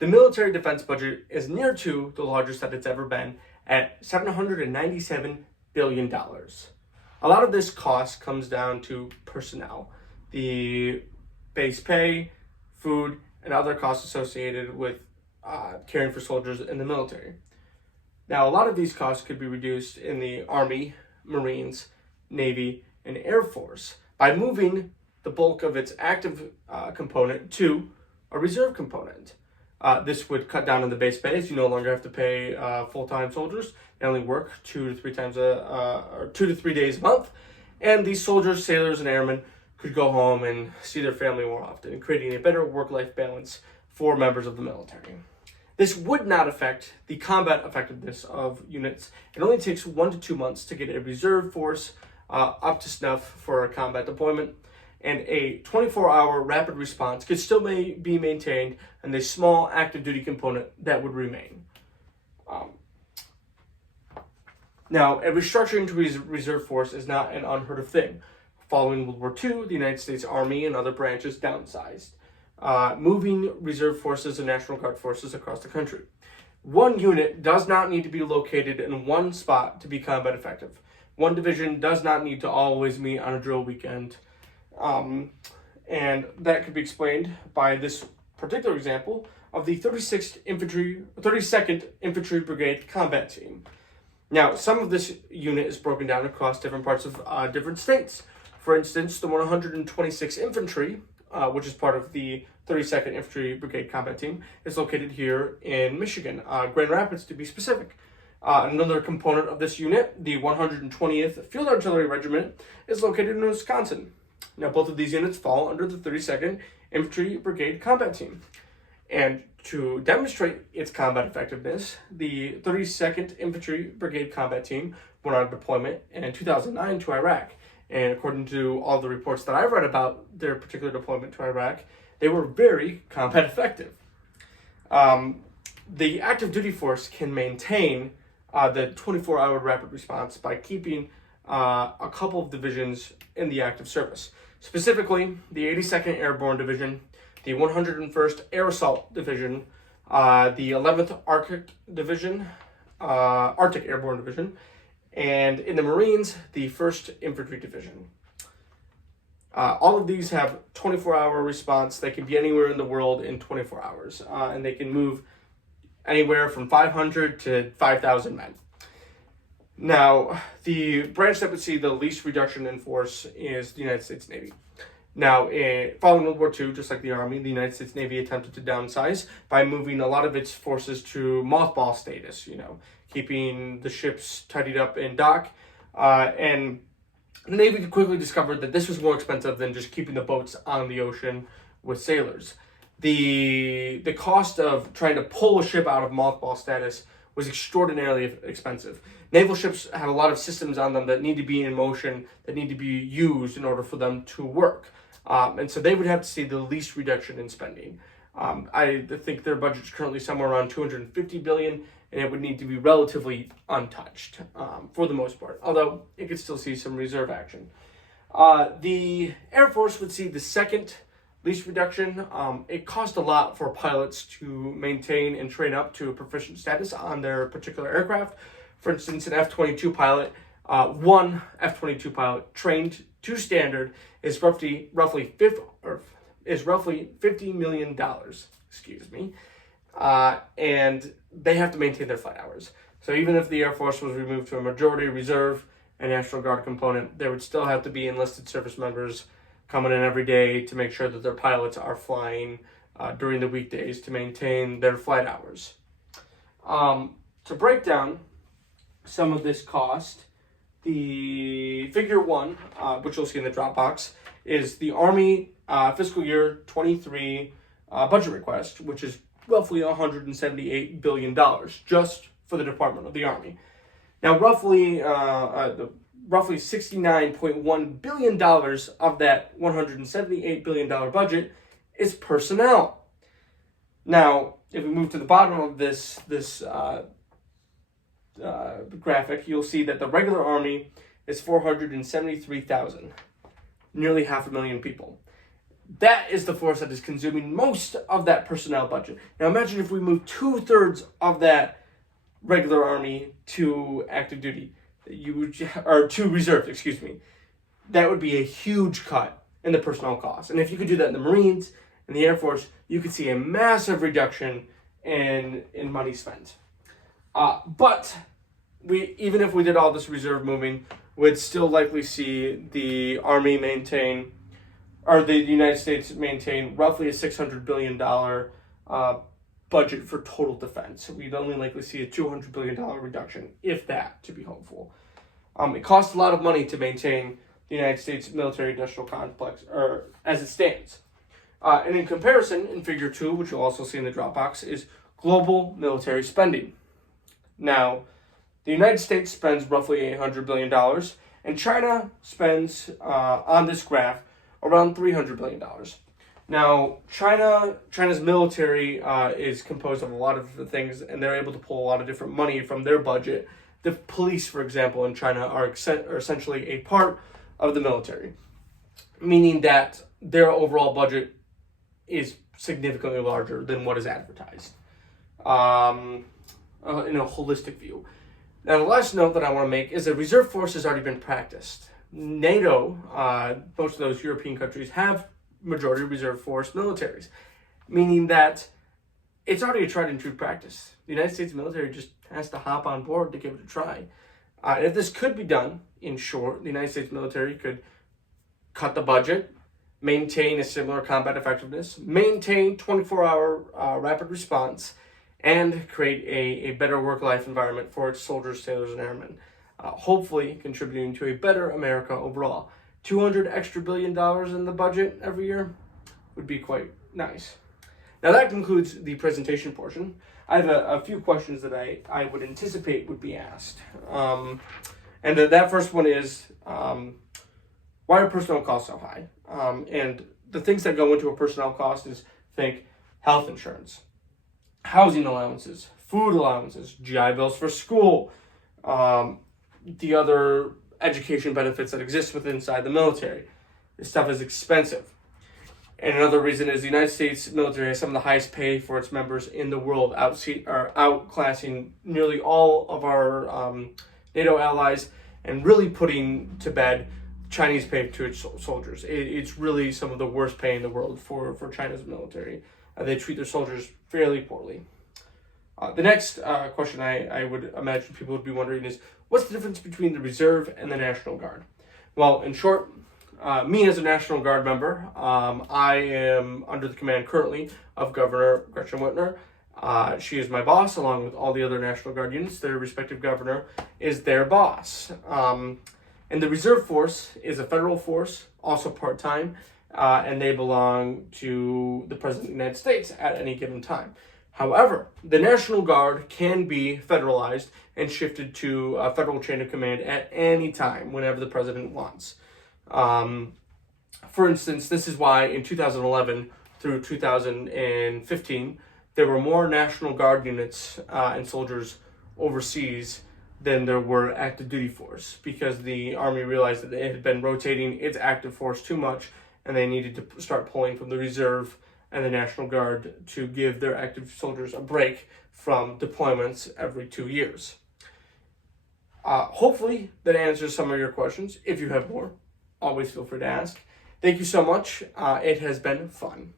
The military defense budget is near to the largest that it's ever been at $797 billion. A lot of this cost comes down to personnel, the base pay, food, and other costs associated with caring for soldiers in the military. Now, a lot of these costs could be reduced in the Army, Marines, Navy, and Air Force by moving the bulk of its active component to a reserve component. This would cut down on the base pay, as you no longer have to pay full-time soldiers. They only work 2 to 3 times or 2 to 3 days a month, and these soldiers, sailors, and airmen could go home and see their family more often, creating a better work-life balance for members of the military. This would not affect the combat effectiveness of units. It only takes 1 to 2 months to get a reserve force up to snuff for a combat deployment, and a 24-hour rapid response could still be maintained and a small active duty component that would remain. Now, a restructuring to reserve force is not an unheard of thing. Following World War II, the United States Army and other branches downsized, moving reserve forces and National Guard forces across the country. One unit does not need to be located in one spot to be combat effective. One division does not need to always meet on a drill weekend. And that could be explained by this particular example of the 32nd Infantry Brigade Combat Team. Now, some of this unit is broken down across different parts of different states. For instance, the 126th Infantry, which is part of the 32nd Infantry Brigade Combat Team, is located here in Michigan, Grand Rapids to be specific. Another component of this unit, the 120th Field Artillery Regiment, is located in Wisconsin. Now, both of these units fall under the 32nd Infantry Brigade Combat Team. And to demonstrate its combat effectiveness, the 32nd Infantry Brigade Combat Team went on deployment in 2009 to Iraq. And according to all the reports that I've read about their particular deployment to Iraq, they were very combat effective. The active duty force can maintain the 24-hour rapid response by keeping a couple of divisions in the active service. Specifically, the 82nd Airborne Division, the 101st Air Assault Division, the 11th Arctic Airborne Division, and in the Marines, the 1st Infantry Division. All of these have 24-hour response. They can be anywhere in the world in 24 hours, and they can move anywhere from 500 to 5,000 men. Now, the branch that would see the least reduction in force is the United States Navy. Now, following World War II, just like the Army, the United States Navy attempted to downsize by moving a lot of its forces to mothball status, keeping the ships tidied up in dock. And the Navy quickly discovered that this was more expensive than just keeping the boats on the ocean with sailors. The cost of trying to pull a ship out of mothball status was extraordinarily expensive. Naval ships have a lot of systems on them that need to be in motion, that need to be used in order for them to work. And so they would have to see the least reduction in spending. I think their budget is currently somewhere around $250 billion, and it would need to be relatively untouched for the most part, although it could still see some reserve action. The Air Force would see the second least reduction. It cost a lot for pilots to maintain and train up to a proficient status on their particular aircraft. For instance, an F-22 pilot, one F-22 pilot trained to standard is roughly $50 million. And they have to maintain their flight hours. So even if the Air Force was removed to a majority reserve and National Guard component, there would still have to be enlisted service members coming in every day to make sure that their pilots are flying during the weekdays to maintain their flight hours. To break down some of this cost, the figure 1, which you'll see in the Dropbox, is the Army fiscal year 23 budget request, which is roughly $178 billion just for the Department of the Army. Now, roughly $69.1 billion of that $178 billion budget is personnel. Now, if we move to the bottom of this graphic, you'll see that the regular Army is 473,000, nearly 500,000 people. That is the force that is consuming most of that personnel budget. Now imagine if we move 2/3 of that regular army to active duty, or to reserve, excuse me. That would be a huge cut in the personnel costs. And if you could do that in the Marines and the Air Force, you could see a massive reduction in money spent. But even if we did all this reserve moving, we'd still likely see the Army maintain, or the United States maintain, roughly a $600 billion budget for total defense. We'd only likely see a $200 billion reduction, if that, to be hopeful. It costs a lot of money to maintain the United States military-industrial complex, or as it stands. And in comparison, in Figure 2, which you'll also see in the Dropbox, is global military spending. Now, the United States spends roughly $800 billion, and China spends, on this graph, around $300 billion. Now, China's military is composed of a lot of different things, and they're able to pull a lot of different money from their budget. The police, for example, in China are essentially a part of the military, meaning that their overall budget is significantly larger than what is advertised in a holistic view. Now, the last note that I want to make is that reserve force has already been practiced. NATO, most of those European countries, have majority reserve force militaries, meaning that it's already a tried and true practice. The United States military just has to hop on board to give it a try. And if this could be done, in short, the United States military could cut the budget, maintain a similar combat effectiveness, maintain 24-hour rapid response, and create a better work-life environment for its soldiers, sailors, and airmen, hopefully contributing to a better America overall. $200 billion in the budget every year would be quite nice. Now that concludes the presentation portion. I have a few questions that I would anticipate would be asked. And that first one is, why are personnel costs so high? And the things that go into a personnel cost is, think health insurance, housing allowances, food allowances, GI Bills for school, the other education benefits that exist within inside the military. This stuff is expensive. And another reason is the United States military has some of the highest pay for its members in the world, outclassing nearly all of our NATO allies, and really putting to bed Chinese pay to its soldiers. It's really some of the worst pay in the world for China's military. They treat their soldiers fairly poorly. The next question I would imagine people would be wondering is, what's the difference between the Reserve and the National Guard? Well, in short, me as a National Guard member, I am under the command currently of Governor Gretchen Whitmer. She is my boss, along with all the other National Guard units. Their respective governor is their boss. And the Reserve Force is a federal force, also part-time, and they belong to the President of the United States at any given time. However, the National Guard can be federalized and shifted to a federal chain of command at any time, whenever the president wants. For instance, this is why in 2011 through 2015, there were more National Guard units and soldiers overseas than there were active duty force, because the Army realized that it had been rotating its active force too much, and they needed to start pulling from the Reserve and the National Guard to give their active soldiers a break from deployments every 2 years. Hopefully that answers some of your questions. If you have more, always feel free to ask. Thank you so much. It has been fun.